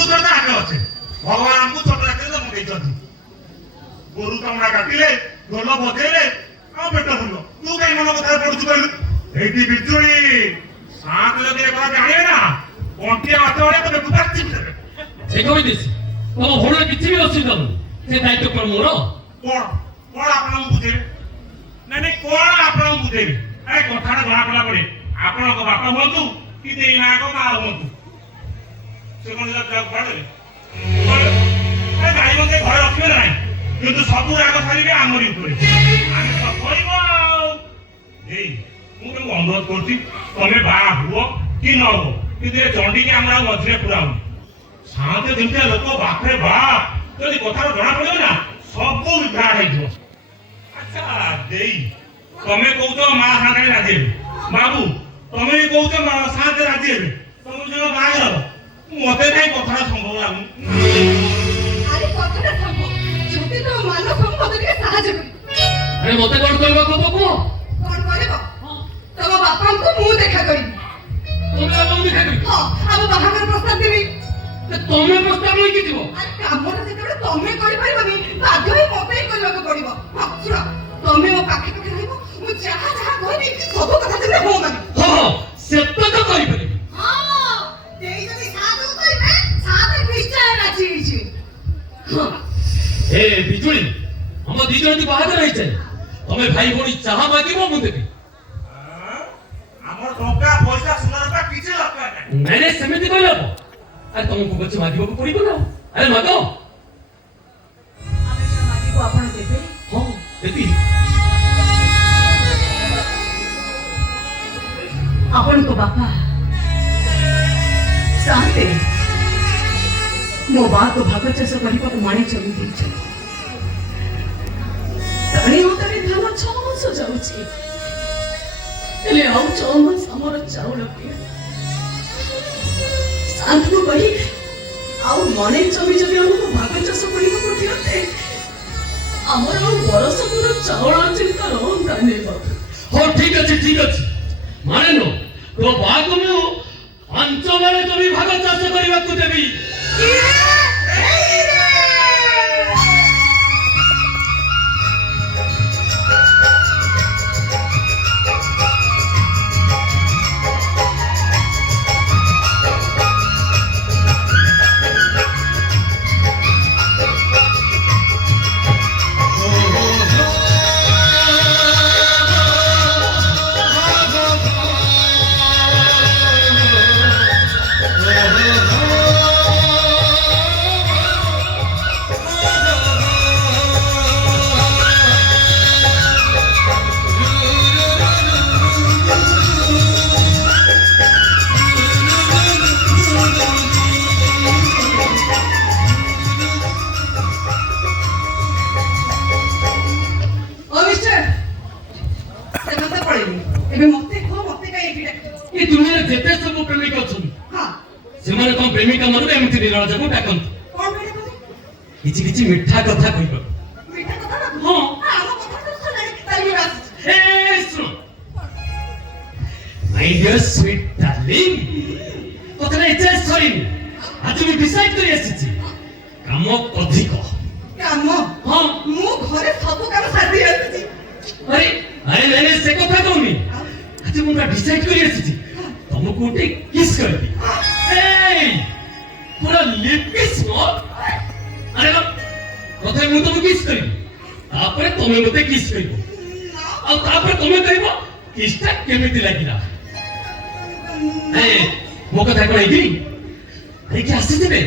ଦୁଃଖରେ ଆମେ ଅଛେ ଭଗବାନ ଆମକୁ ଛୋଟ ରାତିରେ ଜନ୍ମ ଦେଇଛନ୍ତି ଗୋରୁ କାମୁଡା କାଟିଲେ ଢୋଲ ବଜେଇଲେ ଆମ ପେଟ ଫୁଲ ତୁ କାହିଁ ମନ କଥାରେ ପଡୁଛୁ କହିଲୁ ଏଇଠି ବିଜୁଳି ସାତ ଯଦି ଏକଥା ଜାଣିବେ ନା କଣ୍ଟିଆ ମାଛ ଭଳିଆ ତମେ ବୁଝାচ্ছি ସେ କହିଦେସି ତମ ଭଉଣୀର କିଛି ବି ଅସୁବିଧା ନୁହଁ ସେ ଦାୟିତ୍ୱ କଣ ମୋର କଣ କଣ ଆପଣଙ୍କୁ ବୁଝେଇବେ ନାଇଁ ନାଇଁ କଣ ଆପଣଙ୍କୁ ବୁଝେଇବେ ଏ କଥାଟା ଜଣା ପଡିଲା ପରେ ଆପଣଙ୍କ ବାପା ହୁଅନ୍ତୁ କି ଦେଇ ମାଙ୍କ ମା ହୁଅନ୍ତୁ ସେ କଣ ଗାଈ ମତେ ଘରେ ରଖିବେ ନାହିଁ କିନ୍ତୁ ସବୁ ରାଗ ସାରିବେ ଆମରି ଉପରେ ଆମେ ତ କହିବ ଆଉ ଏଇ ମୁଁ ତମକୁ ଅନୁରୋଧ କରୁଛି ତମେ ବାହା ହୁଅ କି ନ ହୁଅ କିନ୍ତୁ ଏ ଚଣ୍ଡୀକି ଆମର ଆଉ ମଝିରେ ପୁରାଉନି ସାତେ ଯେମିତିଆ ଲୋକ ବାପରେ ବାପ ଯଦି କଥାରୁ ଜଣା ପଡିବ ନା ସବୁ ବିଭ୍ରାଟ ହେଇଯିବ ଆଚ୍ଛା ଦେଇ ତମେ କହୁଛ ମା ସାଙ୍ଗରେ ରାଜି ହେବେ ବାବୁ ତମେ ବି କହୁଛ ସାଙ୍ଗରେ ରାଜି ହେବେ ତମେ ଜଣ ବାହାଘର ମତେ କାହିଁ କଥାଟା ସମ୍ଭବ ଲାଗୁନି ଆରେ କଥାଟା ସମ୍ଭବ ଯଦି ତ ମାନ ସମ୍ଭବ ଟିକେ ସାହାଯ୍ୟ କର ଆରେ ମତେ କଣ କହିବ କବ କୁହ କଣ କରିବ ତମ ବାପାଙ୍କୁ ମୁଁ ଦେଖା କରିବି ତମେ ବାପାଙ୍କୁ ଦେଖା କରିବ ହଁ ଆମ ବାହାଘର ପ୍ରସ୍ତାବ ଦେବି ତମେ ପ୍ରସ୍ତାବ ନେଇକି ଯିବ ଆରେ କାମଟା ଯେତେବେଳେ ତମେ କରିପାରିବନି ବାଧ୍ୟ ହୋଇ ମତେ ହିଁ କରିବାକୁ ପଡିବ ହଁ ଶୁଣ ତମେ ମୋ ପାଖେ ପାଖେ ରହିବ ମୁଁ ଯାହା ଯାହା କହିବି ସବୁ କଥା ତମେ ହଁ ମାନିବ ହଁ ସେତକ କରିପାରିବି ହଁ ଦେଇ ଯଦି ସାଧୁ କହିବେ ସାଧୁ ନିଶ୍ଚୟ ରାଜି ହେଇଯିବେ ହଁ ଏ ବିଜୁଳି ଆମ ଦି ଜଣ ବାହାଘର ହେଇଯାଏ ତମେ ଭାଇ ଭଉଣୀ ଚାହା ମାଗିବ ମୁଁ ଦେବି ଆମର ଟଙ୍କା ପଇସା ସୁନା ରୂପା କିଛି ଦରକାର ନାହିଁ ନାଇଁ ନାଇଁ ସେମିତି କହିଲେ ହବ ଆରେ ତମକୁ କିଛି ମାଗିବାକୁ ପଡିବ ନା ଆରେ ମାଗ ଆମେ ଯାହା ମାଗିବୁ ଆପଣ ଦେବେ ହଁ ଦେବି ଆପଣଙ୍କ ବାପା ସାଥେ ମୋ ବାକୁ ଭାଗ ଚାଷ କରିବାକୁ ମାଣି ଜମି ଦେଇଛନ୍ତି ତାଣି ମତରେ ଧାନ 6 ମାସ ଯାଉଛି ହେଲେ ଆଉ 6 ମାସ ଆମର ଚାଉଳ କିଏ ସାଧୁ କହି ଆଉ ମନେ ଜମି ଯଦି ଆମକୁ ଭାଗ ଚାଷ କରିବାକୁ ଦିଅନ୍ତେ ଆମର ଆଉ ବରଷକୁର ଚାଉଳ ଚିନ୍ତା ରହନ୍ତାନି ବାବୁ ହଁ ଠିକ ଅଛି ମାନେ ନ ତୋ ବାକୁ ମୁଁ 5 ବେଳେ ଜମି ଭାଗ ଚାଷ କରିବାକୁ ଦେବି ଏବେ ମତେ କହ ମତେ କାଇଁ ଏଠି ଡାକ ଏ ଦୁନିଆରେ ଯେତେ ସବୁ ପ୍ରେମିକ ଅଛନ୍ତି ହଁ ସେମାନେ ତମ ପ୍ରେମିକା ମାନଙ୍କୁ ଏମିତି ନିରଳ ଯାକୁ ଡାକନ୍ତି କଣ କହିଲେ କହେ କିଛି ମିଠା କଥା କହିବ ମିଠା କଥା ନା ହଁ ଆମ କଥା ତ ଶୁଣାଣି ତାଲି ବାସ ଏ ଶୁଣ ମାଇ ଡିୟର ସ୍ୱିଟ ଡାର୍ଲିଂ କଥାଟା ଏତେ ସରିନି ଆଜି ମୁଁ ଡିସାଇଡ୍ କରି ଆସିଛି କାମ ଅଧିକ କାମ ହଁ ମୁଁ ଘରେ ସବୁ କାମ ସାରି ଆସିଛି ଆରେ ଆରେ ନାଇଁ ସେ କଥା କହୁନି ଆଜି ମୁଁ ଡିସାଇଡ୍ କରି ଆସିଛି ତମକୁ ଗୋଟେ କିସ୍ କରିବି এই পুরা লিপ কিস নো আরে না প্রথমে ମୁଁ ତମକୁ কিস କରିବି ତାପରେ ତମେ ମୋତେ কিস କରିବ ଆଉ ତାପରେ ତମେ କହିବ କିସଟା କେମିତି ଲାଗିଲା ମୋ କଥା କଣ ହେଇକି ଆସିଥିବେ